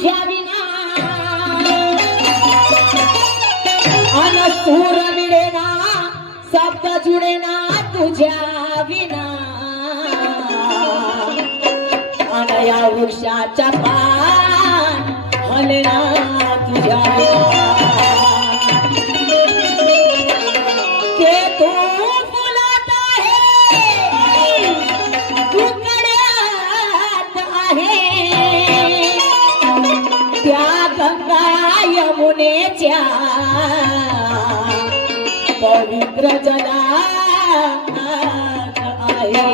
तुझ्या विना अन सूर मिळेना शब्द जुळेना तुझ्या विना अन या वृक्षाच्या पान हलना तुझ्या विना के तू फुलत आहे तू कड्यात आहे त्या गंगा यमुनेच्या पवित्र जलात आहे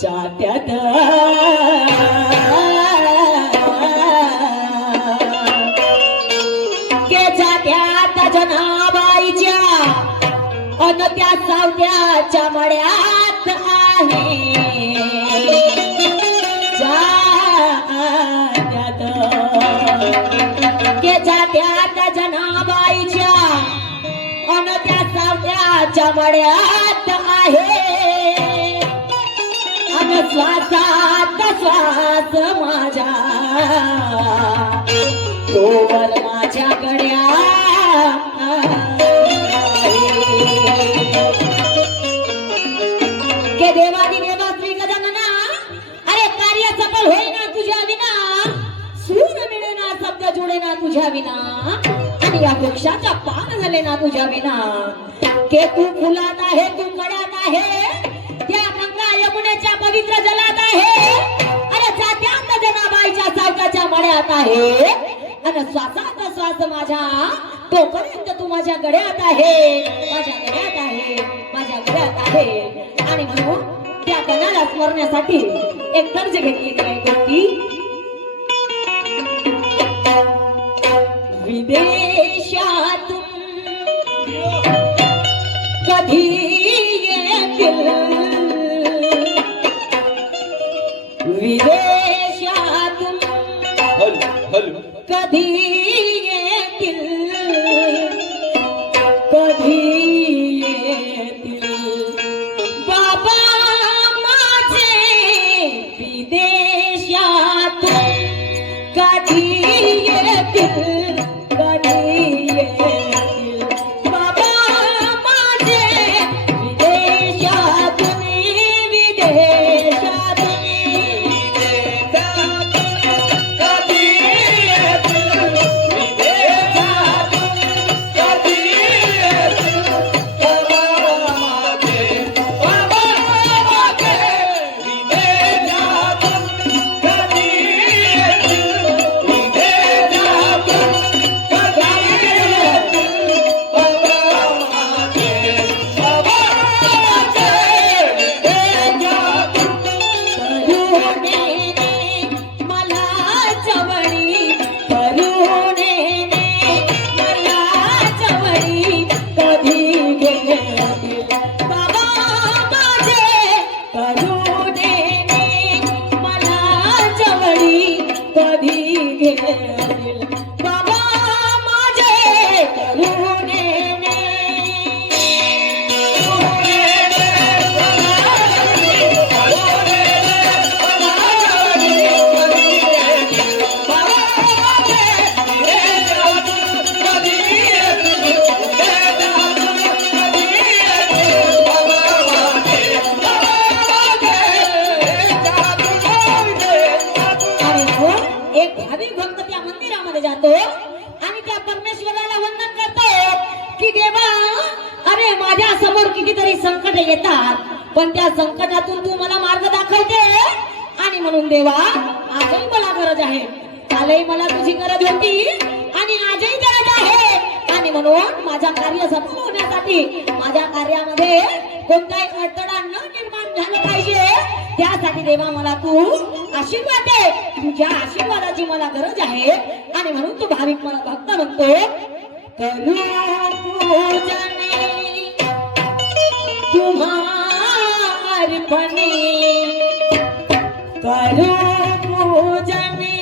जात्यात के जात्यात जनाबाईच्या अन त्या सावत्याच्या मळ्यात आहे जात्यात के जात्यात जनाबाईच्या अन त्या सावत्याच्या मळ्यात आहे अन श्वासात श्वास माझ्या तोवर माझ्या गड्या के देवादी देवा श्री गजानना अरे कार्य सफल होईना तुझ्या विना सूर मिळेना शब्द जुळेना तुझ्या विना आणि या वृक्षाचा पान झाले ना तुझ्या विना के तू फुलात आहे तू कड्यात आहे त्या गंगा यमुनेच्या पवित्र जलात आहे अरे जात्यात जनाबाईच्या सावकाच्या मळ्यात आहे अन श्वासात श्वास माझ्या तोपर्यंत तू माझ्या गड्यात आहे माझ्या गड्यात आहे माझ्या गड्यात आहे आणि म्हणून त्या गणाला स्मरण्यासाठी एक तर्ज घेतली काय करती विदेशातून कधी येतील विदेशातून कधी येतील कधी येतील बाबा माझे विदेशातून कधी येतील कधी येतील बाबा माझे विदेशातून विदेशातून संकट येतात पण त्या संकटातून तू मला मार्ग दाखवते आणि म्हणून देवा आजही मला गरज आहे कालही मला तुझी गरज होती आणि आजही गरज आहे आणि म्हणून माझ्या कार्य सफल होण्यासाठी माझ्या कार्यामध्ये कोणताही अडथळा न निर्माण झाला पाहिजे त्यासाठी देवा मला तू आशीर्वाद दे तुझ्या आशीर्वादाची मला गरज आहे आणि म्हणून तू भाविक मला भक्त म्हणतो करू पूजने तुम्हार्पणे करू पूजने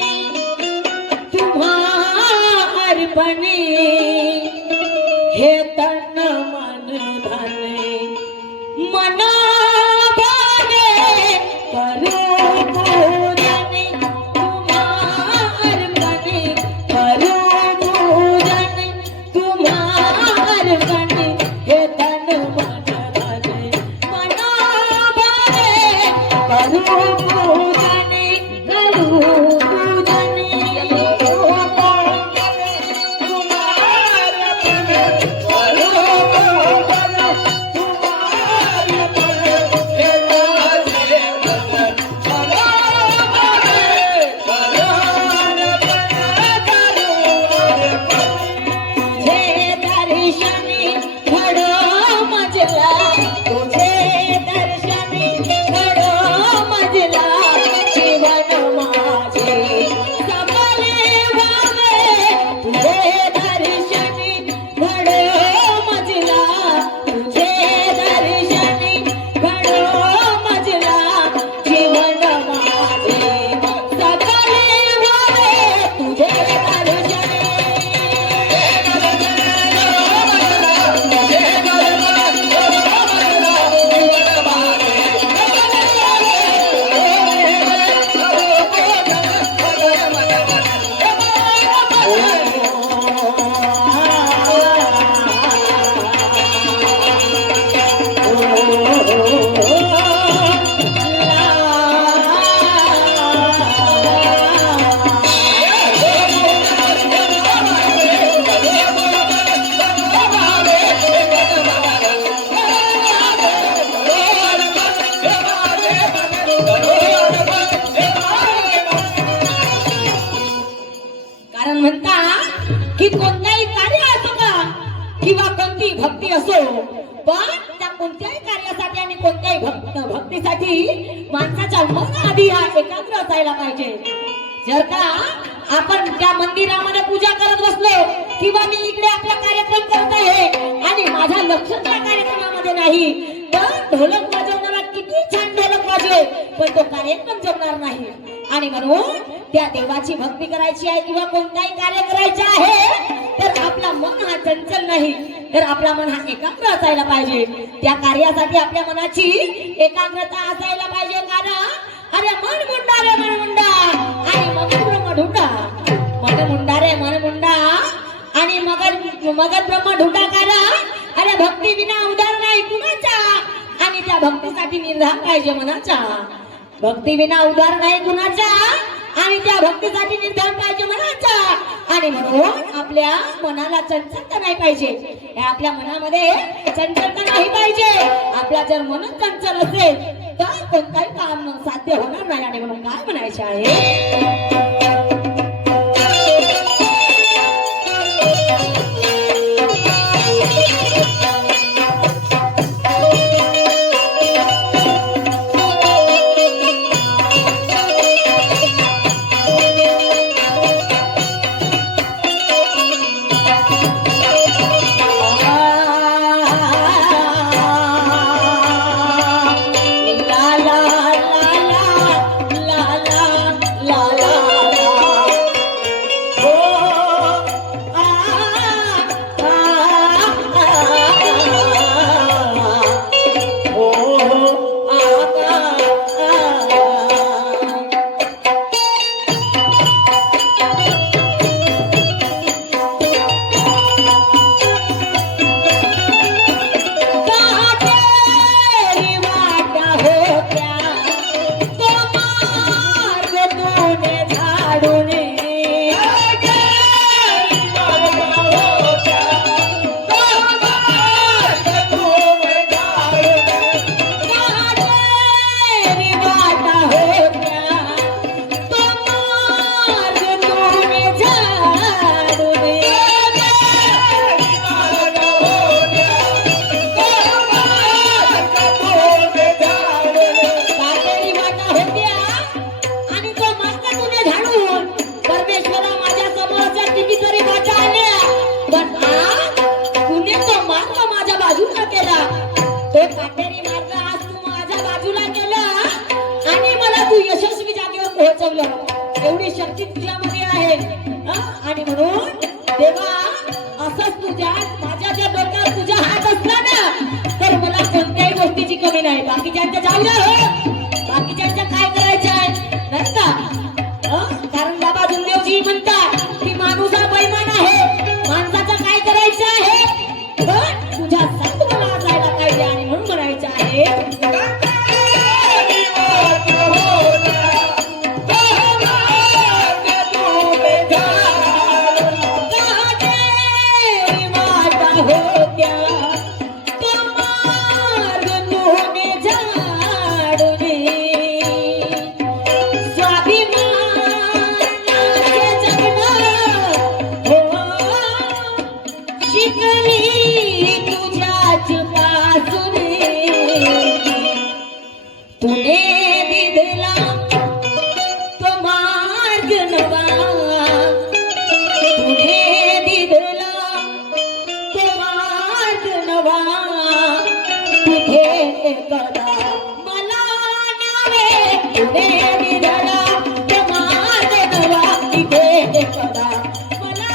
तुम्हार्पणे हे तन मन धन मन भावे करू पूजने तुम्हार्पणे की कोणताही कार्य असो का किंवा कोणती भक्ती असो, पण त्या कोणत्याही कार्यासाठी आणि कोणत्याही भक्तीसाठी माणसाच्या मन आधी हा एकाग्र असायला पाहिजे. जर का आपण त्या मंदिरामध्ये पूजा करत बसलो किंवा मी इकडे आपला कार्यक्रम करत आहे आणि माझा लक्ष त्या कार्यक्रमामध्ये नाही, तर ढोलक वाजवणारा किती छान ढोलक वाजवे पण तो कार्यक्रम जमणार नाही. आणि म्हणून त्या देवाची भक्ती करायची आहे किंवा कोणताही कार्य करायचे आहे तर आपला मन हा चंचल नाही, तर आपला मन हा एकाग्र असायला पाहिजे. त्या कार्यासाठी आपल्या मनाची एकाग्रता असायला पाहिजे. कारण अरे मन मुंडा रे मन मुंडा आणि मगन ब्रह्म ढुंडा, मन मुंडा रे मन मुंडा आणि मगन ब्रह्म ढुंडा. कारण अरे भक्ती विना उदार नाही कुणाचा आणि त्या भक्तीसाठी निर्धार पाहिजे मनाचा. भक्ती विना उदार नाही कुणाचा आणि त्या भक्तीसाठी निर्धार पाहिजे मनाचा. आणि म्हणून आपल्या मनाला चंचलता नाही पाहिजे, आपल्या मनामध्ये चंचलता नाही पाहिजे. आपला जर मन चंचल असेल तर कोणताही काम साध्य होणार नाही. आणि म्हणून काय म्हणायचे आहे, एवढी शक्ती तुझ्यामध्ये आहे. आणि म्हणून देवा असंच तुझ्या माझ्या ज्या डोक्यावर तुझा हात असला ना तर मला कोणत्याही गोष्टीची कमी नाही. बाकीच्यांच्या जाऊया हो, बाकीच्यांच्या काय करायचं आहे नाही का. कारण बाबा जुंदेवजी म्हणतात की माणूस हा बैमान आहे, माणसाचं काय करायचं आहे पण तुझ्या संत मला असायला पाहिजे. आणि म्हणून म्हणायचं आहे तुने दिधला तो मार्ग नवा, तुने दिधला तो मार्ग नवा, तुझे एकदा मला न्यावे, तुने दिधला तो मार्ग नवा, तुझे एकदा मला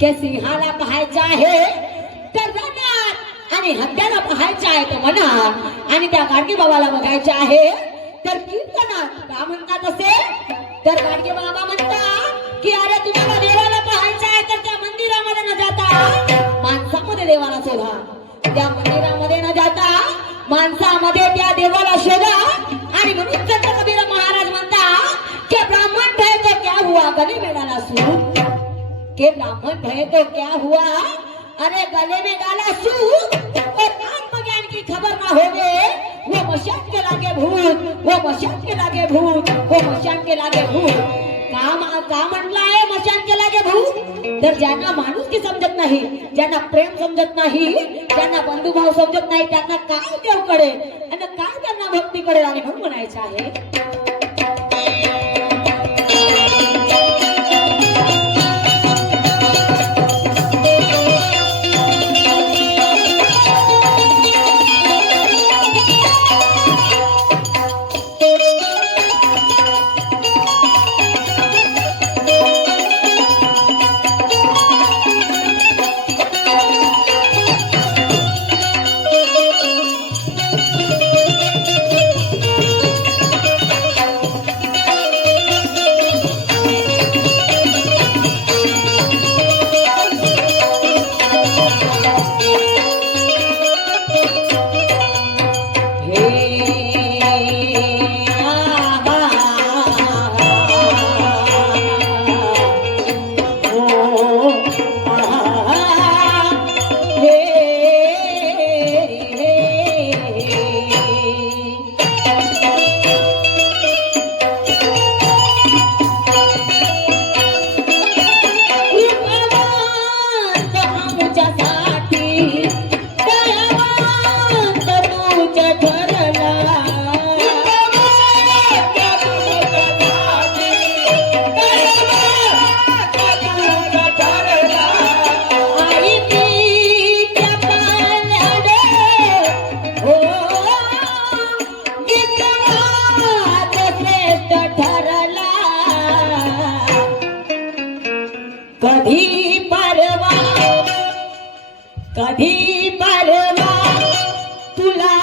के सिंहाला पाहायचं आहे तर जाणार आणि हत्याला पाहायचं आहे तर म्हणा आणि त्या गाडगे बाबाला बघायचे आहे तर कीर्तनात का म्हणतात असे तर गाडगे बाबा म्हणतात की अरे तुम्हाला देवाला पाहायचं आहे तर त्या मंदिरामध्ये न जाता माणसामध्ये देवाला शोधा, त्या मंदिरामध्ये न जाता माणसामध्ये त्या देवाला शोधा. आणि म्हणून संत कबीर महाराज म्हणतात की ब्राह्मण भय तो क्या हुआ गले में डाला सूर, के ब्राह्मण भय तो क्या हुआ अरे गले में डाला सूर, और आत्मज्ञान की खबर ना होवे वो मशान के लागे भूत, वो मशान के लागे भूत, वो मशान के लागे भूत. का म्हटलं आहे मशान के लागे भूत तर ज्यांना माणुसकी समजत नाही, ज्यांना प्रेम समजत नाही, ज्यांना बंधुभाव समजत नाही त्यांना काय देव कळेल आणि काय त्यांना भक्ती कळेल. आणि म्हणून म्हणायचं आहे कधी परवा तुला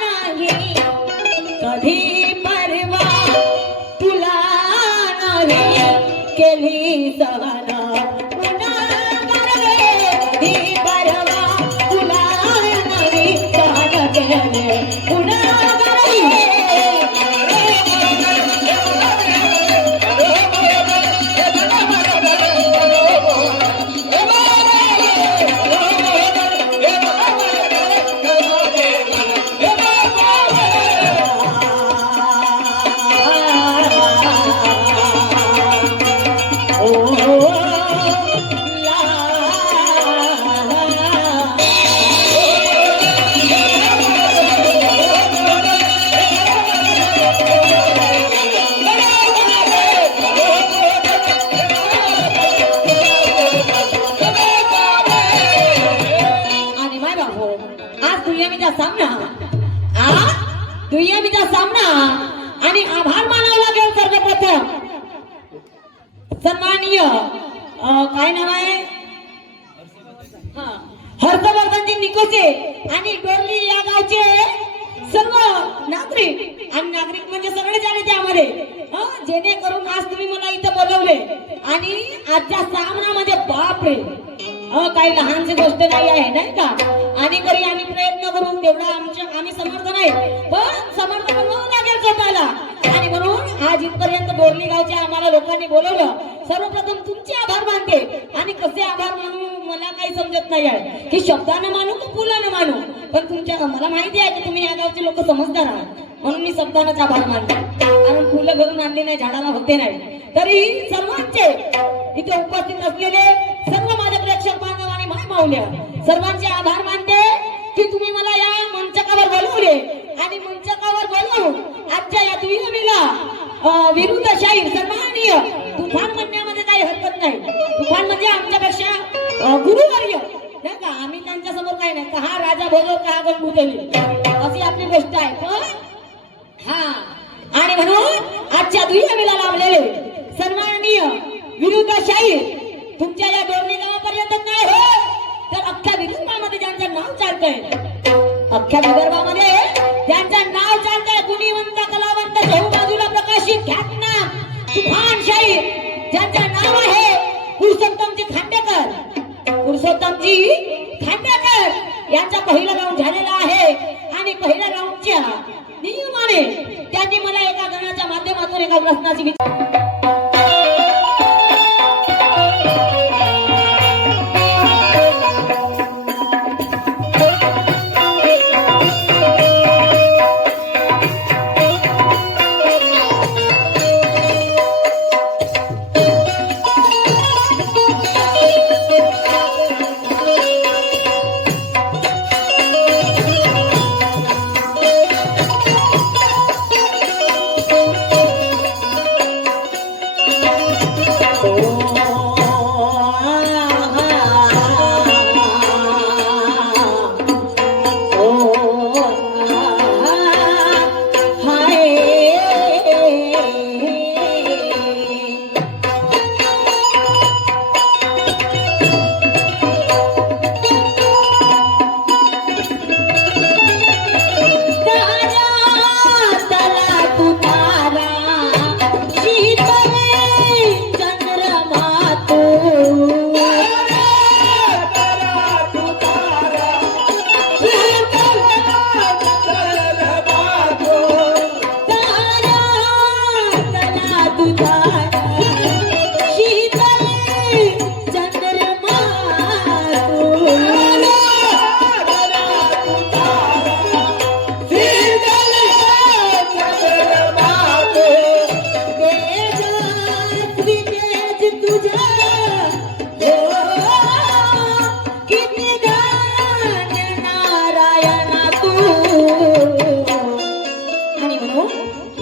नाही, कधी परवा तुला नाही केली सहन पुन्हा कधी परवा तुला नाही सहन केले पुन्हा दुय्यमीचा सामना आणि आभार मानावा लागेल सर्वप्रथम सन्माननीय काय नाव आहे हा हर्षवर्धनजी निकोचे आणि डोरली या गावचे सर्व नागरिक आणि नागरिक म्हणजे सगळे झाले त्यामध्ये जेणेकरून आज तुम्ही मला इथं बोलवले आणि आजच्या सामनामध्ये बापरे काही लहानशी गोष्ट नाही आहे नाही का आणि तरी आम्ही प्रयत्न करून तेवढा आम्ही समर्थ नाही पण समर्थ बनवावं लागेल स्वतःला आणि म्हणून आज इथपर्यंत बोरली गावच्या आम्हाला लोकांनी बोलवलं सर्वप्रथम तुमचे आभार मानते आणि कसे आभार मानू मला काही समजत नाही आहे की शब्दानं मानू की फुलानं मानू पण तुमच्या मला माहिती आहे की तुम्ही या गावचे लोक समजदार आहात म्हणून मी शब्दानच आभार मानते कारण फुलं घरून आणली नाही झाडाला होते नाही तरी सर्वांचे इथे उपस्थित असलेले सर्व माझे प्रेक्षक बांधव आणि माय माऊल्या सर्वांचे आभार मानते की तुम्ही मला या मंचकावर बोलवले आणि मंचकावर बोलवून आजच्या या दुर्योमीला विरुद्ध शाहीर सन्माननीय तुफान म्हणण्यामध्ये काही हरकत नाही तुफान म्हणजे आमच्यापेक्षा गुरुवर्य नाही का आम्ही त्यांच्या समोर काही नाही का हा राजा बोलव का हा गणगुतली अशी आपली गोष्ट आहे पण हा आणि म्हणून आजच्या दुर्योमीला लावलेले सन्माननीय विरुद्ध शाहीर तुमच्या या डोरली गावापर्यंत नाही हो तर अख्ख्या विदर्भामध्ये ज्यांचं नाव चालतंय अख्ख्या विदर्भामध्ये ज्यांचं नाव चालतंय गुणीवंत कलावंत चहूबाजूला प्रकाशित ख्यातनाम तुफान शाहीर ज्यांचं नाव आहे पुरुषोत्तमजी खांडेकर यांचा पहिला राऊंड झालेला आहे आणि पहिल्या राऊंडच्या नियमाने त्यांनी मला एका गणाच्या माध्यमातून एका प्रश्नाची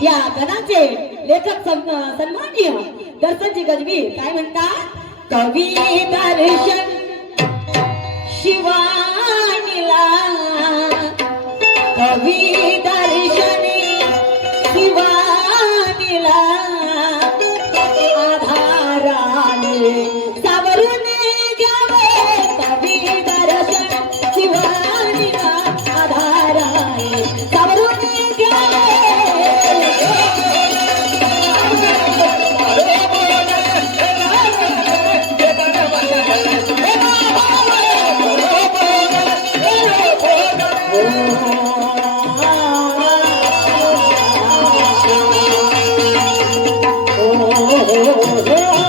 या गणाचे लेखक सन्माननीय दर्शनजी गजबी काय म्हणतात कवी दर्शन शिवानीला कवी दर्शनी शिवानीला आधाराने सावरून घ्यावे कवी दर्शन शिवानीला आधाराने सावरून घ्यावे Oh